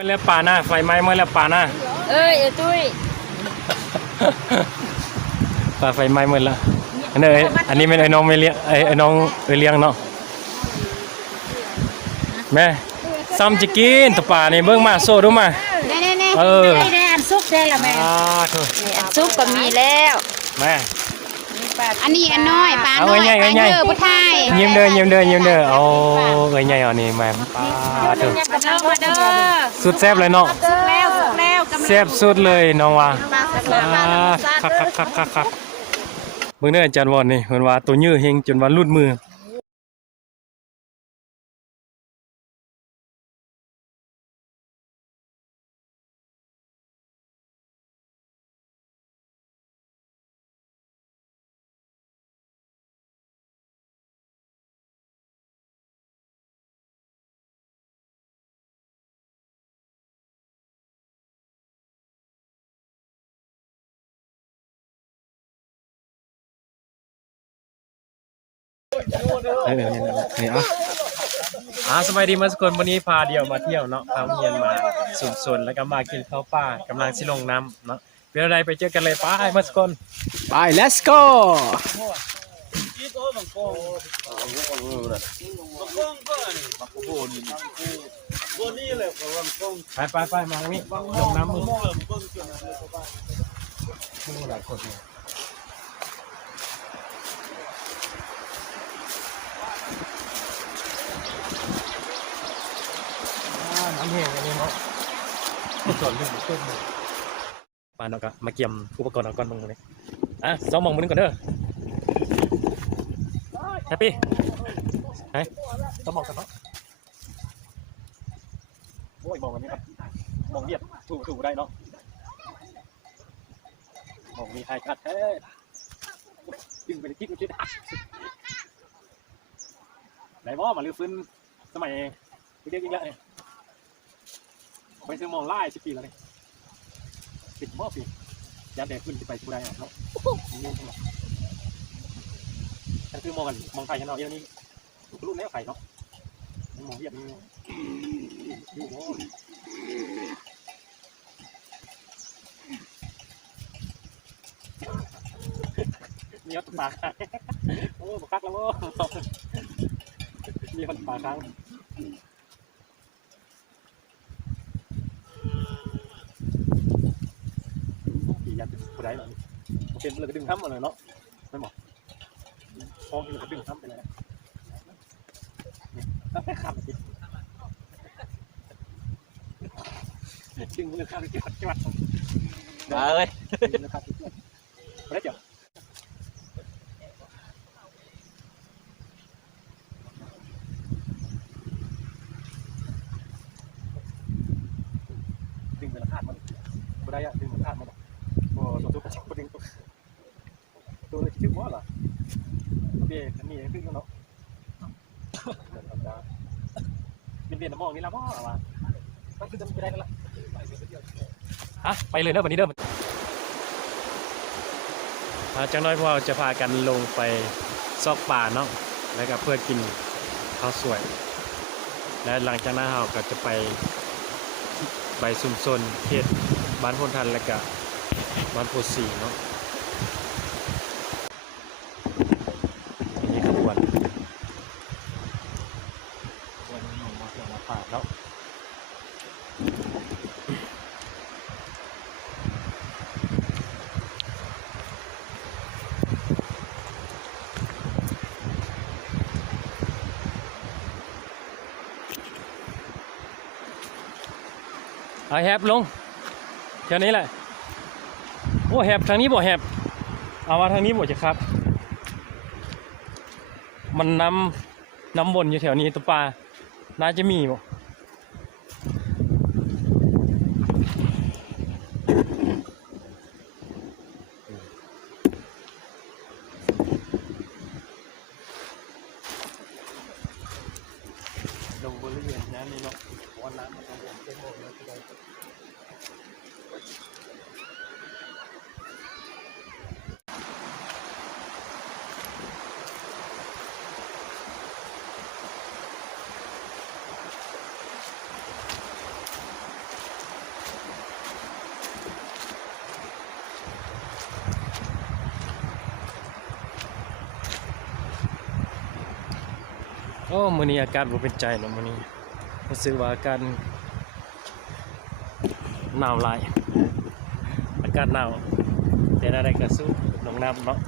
มื่อแล้วป่าหน้าไฟไหม้เมื่อแล้วป่าหน้าเอ้ยตุ้ยป่าไฟไหม้เมื่อแล้วอันนี้ไม่ไอ้น้องไม่เลี้ยงไอ้น้องเลี้ยงเนาะแม่ซ้ำจะกินตัวป่านี่เบิ่งมาโซ่ดูมาเน่ได้อันซุปได้ละแม่อันซุปก็มีแล้วแม่อันนี้อันน้อยปลาน้อยปลาเยอะผู้ไทยยิ้มเด้อโอ้เอ้ยใหญ่อันนี้แม่ปลาเถอะสุดแซ่บเลยเนาะแซ่บสุดเลยน้องว่าคักเบิ่งเด้ออาจารย์วอนนี่เพิ่นว่าตัวยื้อเฮงจนว่าหลุดมือสบายดีมาสกุลวันนี้พาเดี่ยวมาเที่ยวเนาะพาเมียนมาสุนทรแล้วก็มากินข้าวป่ากำลังสิลงน้ำเนาะเป็นอะไรไปเจอกันเลยไปมาสกุลไป let's go ไปมาตรงนี้ลงน้ำมือหลายคนเลยน้ำแห้งอันนี้เนาะส่วนเรื่องต้นปานเราก็มาเกี่ยมอุปกรณ์เอาก่อนมึงเลยซ้อมมองมึงก่อนเด้อแฮปปี้ไหนซ้อมมองกันเนาะโอ้ยมองอันนี้ครับมองเรียบถูกได้เนาะมองมีใครกัดแท้ดึงไปกิ๊กกิ๊กไหนบ่มาลื้อฟื้นสมัยเด็กๆอีกแล้วไปซื้อมองไล่10 ปีแล้วเนี่ยติดบ่ปียันแดดขึ้นไปผู้ใดเนาะนี่ใช่ไหมแต่คือมองกันมองไทยกันเนาะเดี๋ยวนี้รุ่นแล้วไข่เนาะมองเรียบนี่อยู่โอ้มียอดปลาโอ้บักคักแล้วโอ้มีคนปลาค้างผู้ใดเนาะเป็นเลยก็ดึงทำมาเลยเนาะไม่หมดพอที่เราดึงทำไปเลยตั้งแต่ขับจิดึงมือข้าวไปจัดมาเลยไม่ได้เจ้าดึงเป็นขาดมันผู้ใดอะดึงเป็นขาดมันโอ้ตัวกระชับดึงตัวเลยชื่อว่าเหรอเบี้ยนี่ขึ้นกันเนาะเบียนมองนี่ละพ่อว่ามันคือจะไปได้กันละไปเลยเด้อวันนี้เด้อจังน้อยพวกเราจะพากันลงไปซอกป่าเนาะแล้วก็เพื่อกินข้าวสวยและหลังจากนั้นเราก็จะไปใบซุ่มซนเขตบ้านพลทันและก็บ้านโพสีเนาะนี่ขบวนมาป่าแล้วแฮบลงแค่นี้แหละโอ้แฮบทางนี้บ่แฮบเอาว่าทางนี้บ่จะครับมันน้ำวนอยู่แถวนี้ตัวปลาน่าจะมีบ่ลงบริเวณน้ำนี่เนาะวันน้ำมันลงเต็มหมดเลยที่ใด โอ้มื้อนี้อากาศบ่เป็นใจเนาะมื้อนี้รู้สึกว่าอากาศหนาวหลายอากาศหนาวแต่อะไรก็สู้ลงน้ำเนาะ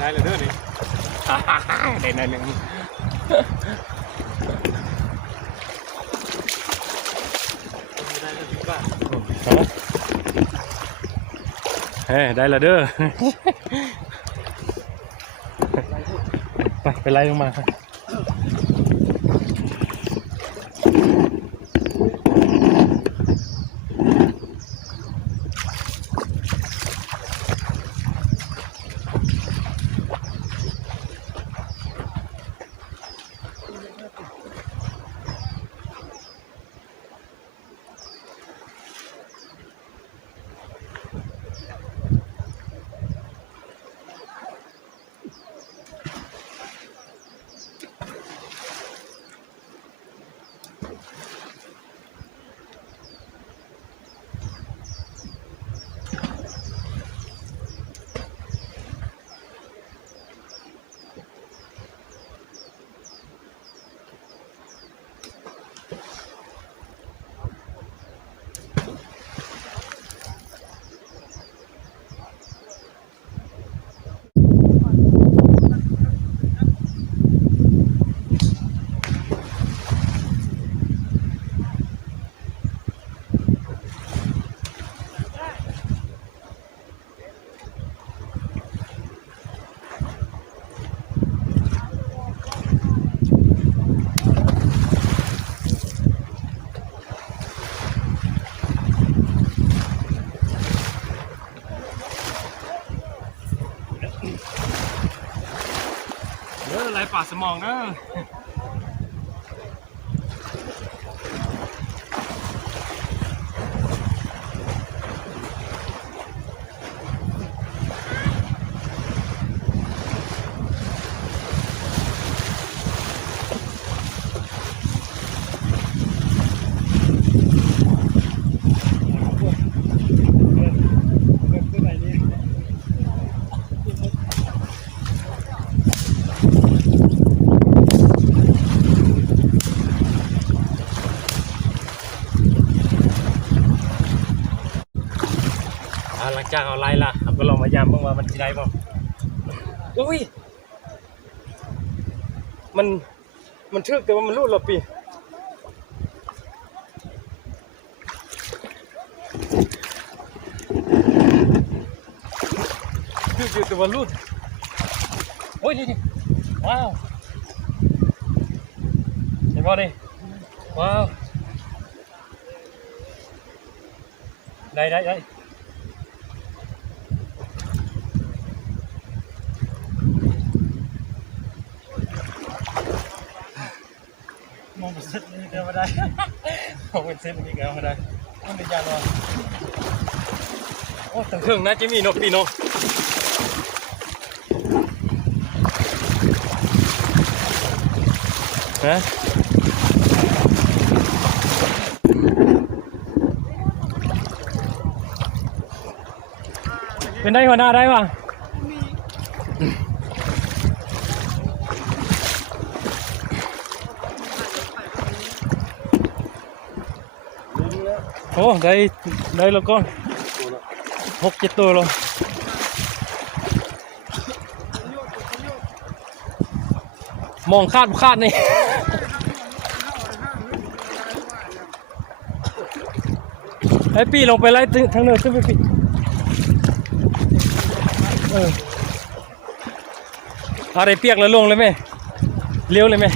ได้เลยเด้อนี่ ได้หน่อยหนึงได้แล้วเด้อ ไปไล่ลงมาครับอะไรป่าสมองเนอะหลังจากเอาไล่ละครับก็ลองมายำบ้างว่ามันจะได้ป่ะอุ้ยมันทึกแต่ว่ามันรูดเราปีทึกอยู่แต่ว่ารูดโอ้ยนี่ว้าวเห็นป่ะดิว้าวได้มองเป็นเส้นนี้ก็ไม่ได้ มองเป็นเส้นนี้ก็ไม่ได้มันเป็นยานอนโอ้ตั้งเครื่องนะจะมีนกปีนกฮะเป็นได้หัวหน้าได้ป่ะ อ้ได้แล้วก็6-7ตัวแล้วมองคาดนี่ ไอ้ปีลงไปไล่ทางเนินขึ้นไปปีอะไรเปียกแล้วลงเลยไหมเลี้ยวเลยไหม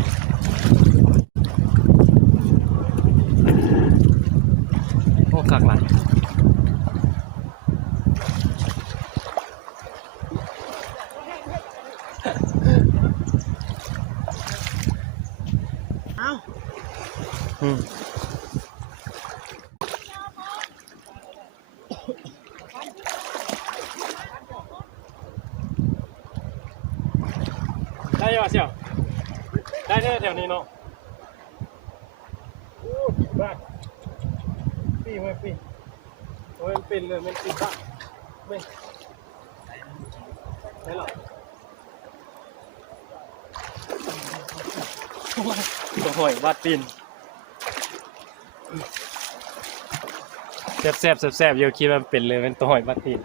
โอ้คักหลายได้ยังเสี่ยวได้แถวนี้เนาะโอ้บ้าปีไม่ปีโอ้ยเป็นเลยมันปีบ้าไม่ได้หรอตัวหอยวาดตีนแซ่บเยอะคิดว่าเป็นเลยมันตัวหอยวาดตีน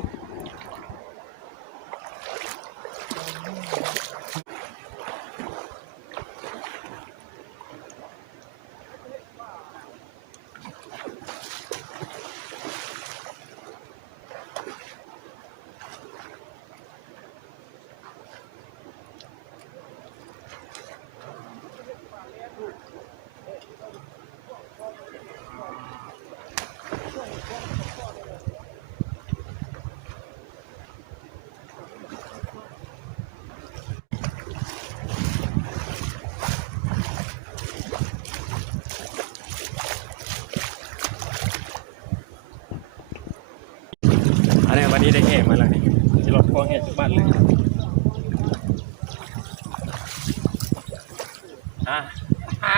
อันนี้วันนี้ได้แห่มาแล้วนี่จะรถคอแห่จากบ้านเลย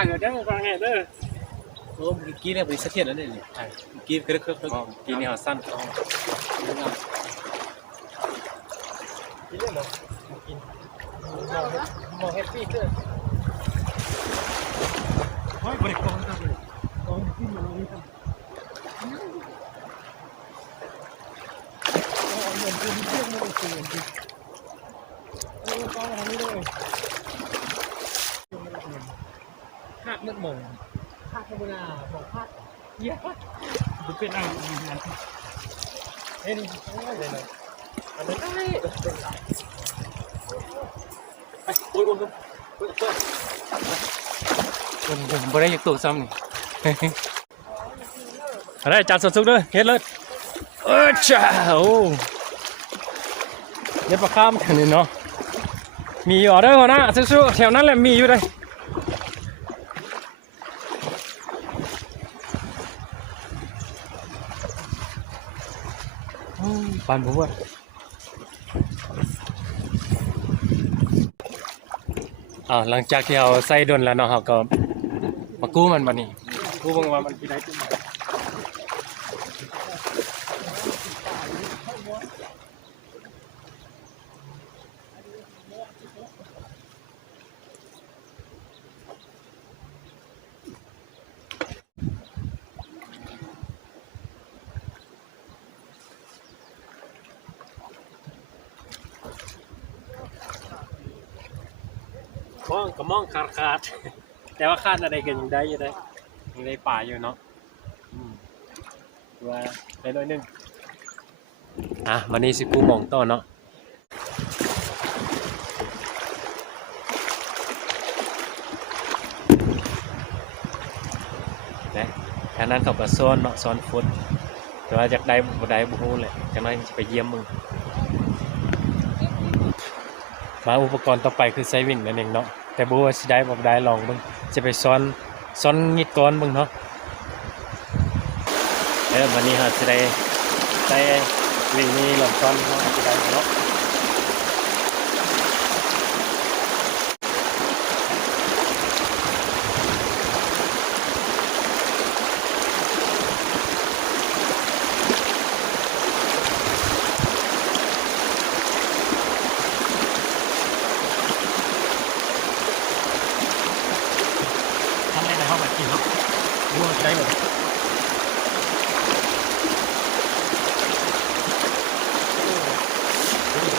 เกิดได้คอแห่เด้อ โอ้เมื่อกี้เนี่ยบริษัทเทียนแล้วเนี่ยเมื่อกี้เครื่องกินนี่เขาสั้นกินเรื่องหรอกินมองแฮปปี้เด้อโอ้ยบริกรครับกองกินมาเลยครับหักนึกมงหักธรรมดาบอกหักเยอะดูเป็นอะไรนะเห็นเลยนะอันนั้นได้ไปโอ้ยผมไม่ได้อยากตัวซ้ำนี่อะไรจานสดสุกด้วยเฮ็ดเลยจ้าโอ้เย็บปลาข้ามแถวนี้เนาะมีออเดอร์นะสู้ๆแถวนั้นแหละมีอยู่เลยปันผมว่าหลังจากที่เราใส่ดนแล้วเนาะเราก็มากู้มันมานี่กู้บังว่ามันที่ไหนตู้มาก็มองขาดแต่ว่าขาดอะไรกันยังได้อยู่ได้ยังได้ป่าอยู่เนาะว่าได้น้อยนึงวันนี้สิกูมองต่อเนาะนะทางนั้นเขาก็ซ้อนเนาะซ้อนฟุตแต่ว่าจากได้บ่ได้บ่ฮู้เลยจากนั้นจะไปเยี่ยมมึงมาอุปกรณ์ต่อไปคือไซวิ่งนั่นเองเนาะแต่บ่ว่าสิได้บ่ได้ลองเบิ่งจะไปซ้อนงิดก้อนเบิ่งเนาะวันนี้เราจะได้ใส่วิ่งนี้ลองซ้อนเนาะจะได้เนาะทำได้ในห้องแบบกินเนาะวัวใช้หมด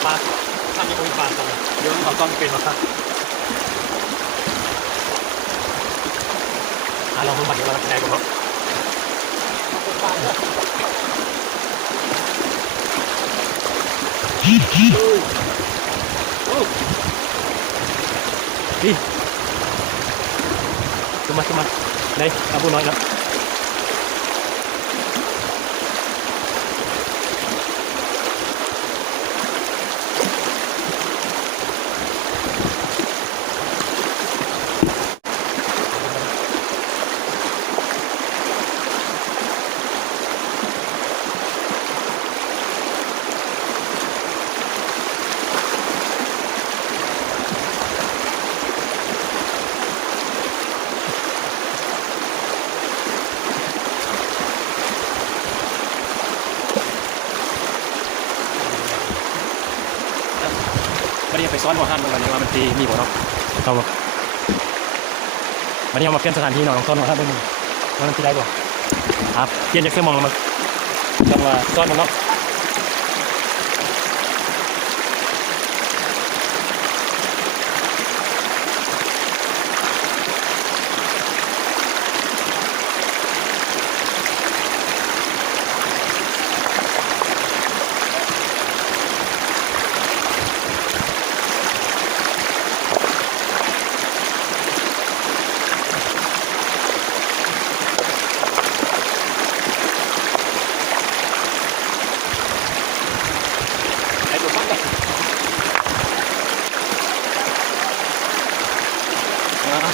ปลาทำยังมีปลากันเดี๋ยวเขาต้องเป็นมาเราเพิ่งมาเดี๋ยวเราแข่งกันเนาะđi cơm mặt đây abu nói lắmวันนี้ไปซ้อนหัวหันวันนี้ว่ามันตีมีบ่เนาะเอาบ่วันนี้เอามาเปลี่ยนสถานที่หน่อยซ้อนหัวหันด้วยมึงว่ามันตีได้บ่ครับเปลี่ยนจากเสื้อมองมาจังว่าซ้อนมันเนาะ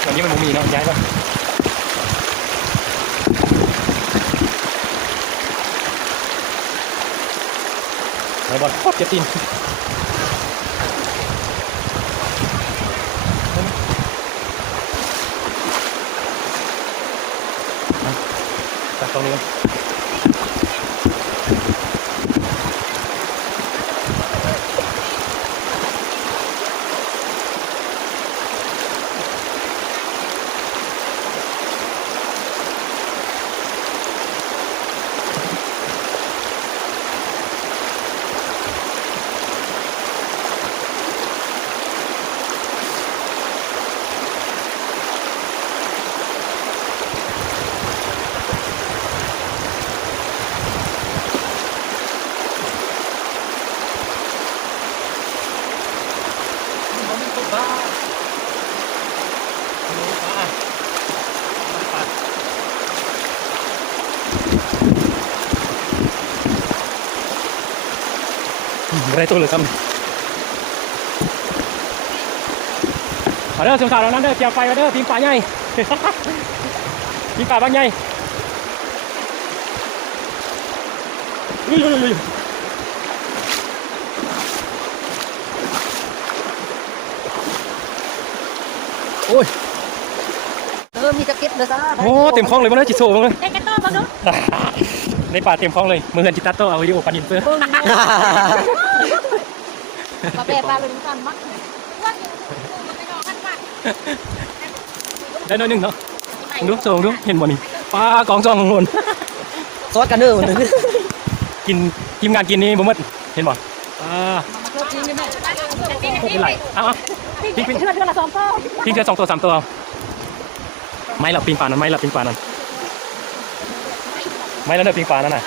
วันนี้มันมีเนาะย้ายป่ะไอ้บอลโคตรเจ็บตีนตัดตรงนี้อะไรตัวเหลือซ้ำเอาเด้อเสียงข่าวแล้วนั้นเด้อเกี่ยวไฟมาเด้อทีมป่าใหญ่ทีมป่าบางใหญ่โอ้ย มีตะเก็บเลยจ้า โอ้เต็มคลองเลยมั้งเลยจิตโซ่มั้งเลย ได้กระต้อมาดู ในป่าเต็มคลองเลยมือเงินจิตตัตโต้เอาวิดีโอปันอินเตอร์ ปลาแปรปลาเป็นกันมั้ง ได้น้อยหนึ่งเนาะดูโซ่ดูเห็นบ่นี่ปลากองซองของน ซอสกันเด้อมัน กินทีมงานกินนี่บ่หมดเห็นบ่พวกเป็นไรเอาทิ้งเทือละ2 ตัวทิ้งเทือ2 ตัว 3 ตัวไม่หลับปิงป่านั้นไม่หลับปิงป่านั้นไม่แล้วเด้อปิงป่านั้นน่ะ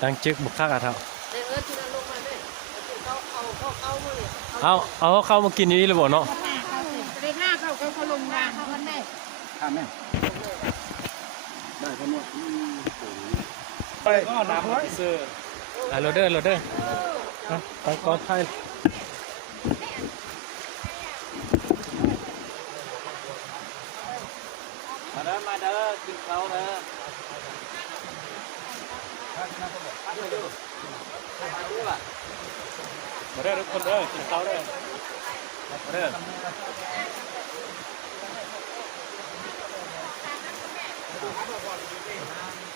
ตั้งจึกบุกคักอ่ะเท่าเอาเข้ามากินนี้เลยบ่เนาะได้หน้าเขาลงมาเขาได้ข้ามแม่ได้คนนวดไปก็หนาหัวเสือโรเดอร์ตั้งกอไทยมาเด้อกินเขาเด้อมาเด้อทุกคนเด้อกินเขาเด้อมาเด้อ เ